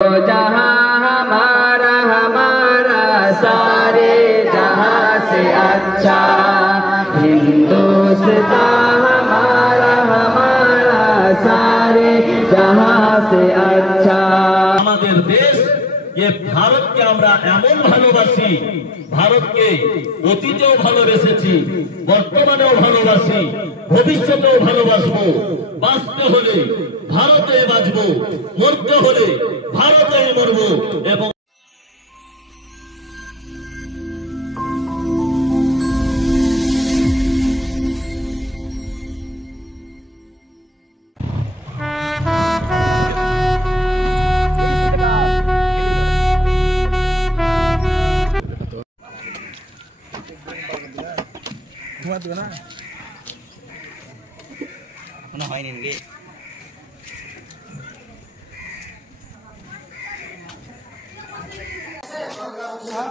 जहाँ हमारा हमारा सारे जहाँ से अच्छा हिंदुस्तान हमारा हमारा सारे जहाँ से अच्छा। আমাদের দেশ ये भारत के আমরা এমন ভালোবাসি, ভারতকে অতীতেও ভালোবেসেছি, বর্তমানেও ভালোবাসি, ভবিষ্যতেও ভালোবাসবো। বাঁচতে হলে ভারতে বাঁচবো, মরতে হলে ভারতে মরবো। এবং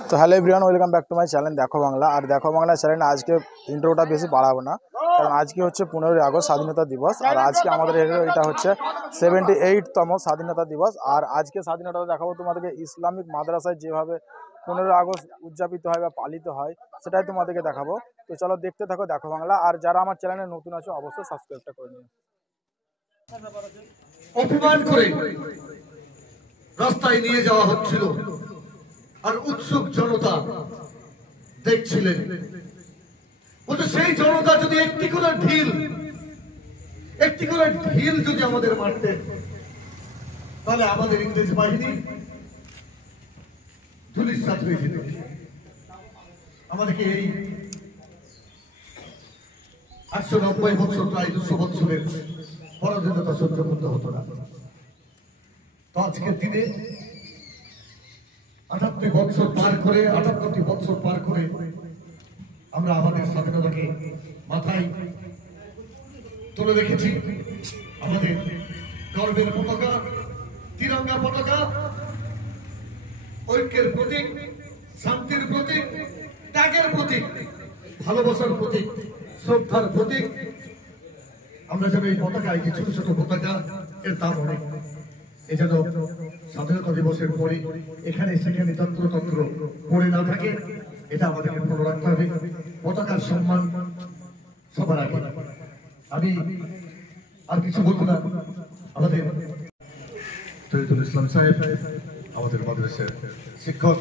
তো hello everyone, welcome back to my channel দেখো বাংলা। আর দেখো বাংলা চ্যানেলে আজকে ইন্ট্রোটা বেশি বাড়াবো না, কারণ আজকে হচ্ছে 15ই আগস্ট স্বাধীনতা দিবস। আর আজকে আমাদের এটা হচ্ছে 78তম স্বাধীনতা দিবস। আর আজকে স্বাধীনতা দেখাবো তোমাদেরকে ইসলামিক মাদ্রাসায় যেভাবে 15ই আগস্ট উদযাপিত হয় বা পালিত হয়, সেটাই তোমাদেরকে দেখাবো। তো চলো দেখতে থাকো দেখো বাংলা। আর যারা আমার চ্যানেলে নতুন আছে অবশ্যই সাবস্ক্রাইবটা করে নিও। অপমান করে রাস্তায় নিয়ে যাওয়া হচ্ছিল, আর উৎসুক জনতা দেখছিলেন। বলছে সেই জনতা যদি একটি করে ঢিল যদি আমাদের মারতেন, তাহলে আমাদের ইংরেজ বাহিনী ধূলিসাৎ হয়ে যেত। আমাদেরকে এই 190 বছর, প্রায় 200 বছরের পরাধীনতা সহ্য করতে হতো না। তো আজকের দিনে 78 বছর পার করে আমরা আমাদের স্বাধীনতাকে মাথায় তুলে রেখেছি। আমাদের গর্বের পতাকা, তিরঙ্গা পতাকা, ঐক্যের প্রতীক, শান্তির প্রতীক, ত্যাগের প্রতীক, ভালোবাসার প্রতীক, শ্রদ্ধার প্রতীক। আমরা যেন এই পতাকায়, যে ছোট ছোট পতাকা, এর দাম অনেক। এই যেন স্বাধীনতা দিবসের পরে এখানে সেখানে তন্ত্র পড়ে না থাকে, এটা আমাদেরকে মনে রাখতে হবে। পতাকার সম্মান সবার আগে। আমি আর কিছু বলবো না। আমাদের তরিকুল ইসলাম সাহেব, আমাদের মাদ্রাসার শিক্ষক।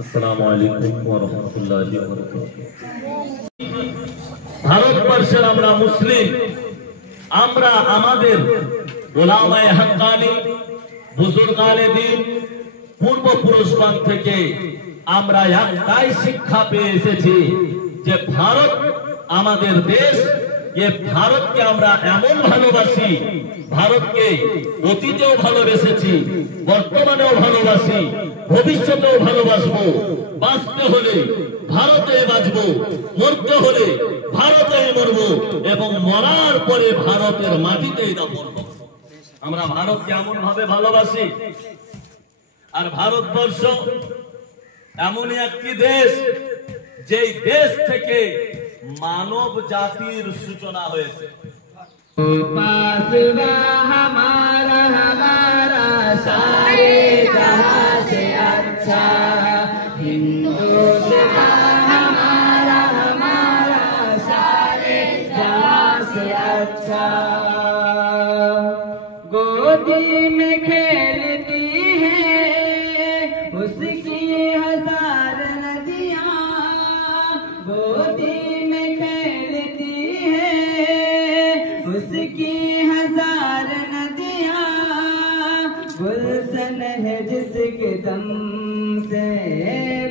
আসসালামু আলাইকুম ওয়া রাহমাতুল্লাহি ওয়া বারাকাতুহু। ভারতবর্ষের আমরা মুসলিম, আমরা আমাদের উলামায়ে হাক্কানি, বুজুর্গানে দ্বীন, পূর্বপুরুষগণ থেকে আমরা একটাই শিক্ষা পেয়ে এসেছি যে ভারত আমাদের দেশ। এ ভারতকে আমরা এমন ভালোবাসি, ভারতকে অতীতেও ভালোবেসেছি, বর্তমানেও ভালোবাসি, ভবিষ্যতেও ভালোবাসবো। বাঁচতে হলে ভারতে বাঁচবো, মরতে হলে ভারতে মরবো, এবং মরার পরে ভারতের মাটিতেই দাফন হবো। আমরা ভারতকে এমন ভাবে ভালোবাসি। আর ভারতবর্ষ এমনই একটি দেশ, যেই দেশ থেকে মানব জাতির সূচনা হয়েছে। हमारा हमारा सारे जहाँ से अच्छा हिंदुस्तान हमारा हमारा सारे जहाँ से अच्छा। गोदी में खेलती है उसकी 1000 नदियाँ, गोदी में खेलती है उसकी 1000 नदियाँ। गुलशन है जिसके दम से,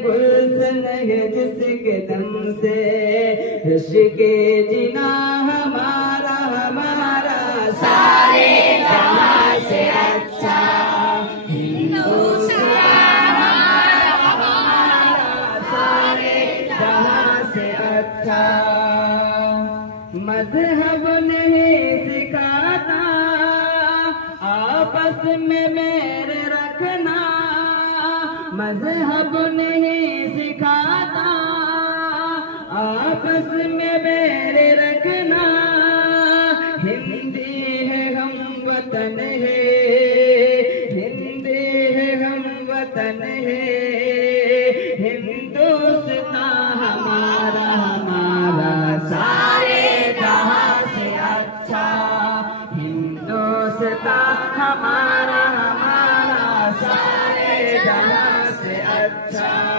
गुलशन है जिसके दम से, इश्क़े जिना हमारा हमारा सारे जहाँ से अच्छा हिंदुस्तान हमारा हमारा सारे जहाँ से अच्छा। मजहब नहीं सिखाता आपस में मेरे रखना, मजहब नहीं सिखाता आपस में मेरे रखना। हिंदी है वतन है, हिंदी है हम वतन है, हिंदुस्तान हमारा हमारा सारे जहां से अच्छा, हिंदुस्तान हमारा हमारा सारे जहां से अच्छा।